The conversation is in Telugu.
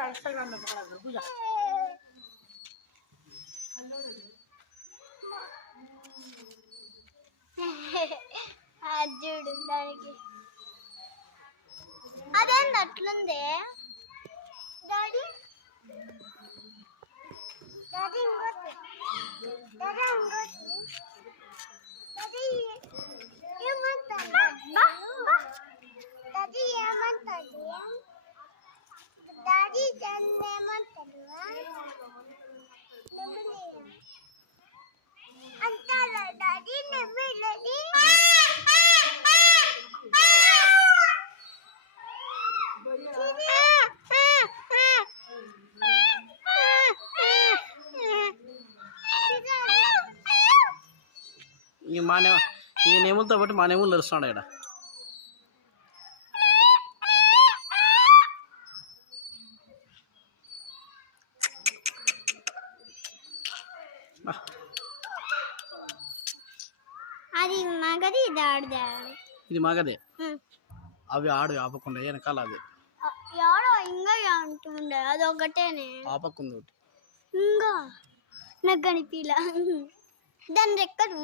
इंस्टाग्राम में पकड़ा कर पूजा చూడు దానికి అదేంది అట్లుంది డాడీ డాడీ ఇంకోటి డాడీ ఇంకోటి డాడీ ఏమంటాడు డాడీ ఏమంటాడు డాడీ ఏమంటాడు అంటారా డాడీ నెమ్మది ఈ నేములతో పాటు మా నేములు తెలుస్తున్నాడు ఇక్కడ అది మగది ఇది ఆడదా ఇది మగదే అవి ఆడు ఆపకుండా వెనకాల అది ఎవడో ఇంకా అంటుండే అది ఒకటేనే ఆపకుంది ఒకటి ఇంకా నాకు కనిపిలా దాని రెక్కలు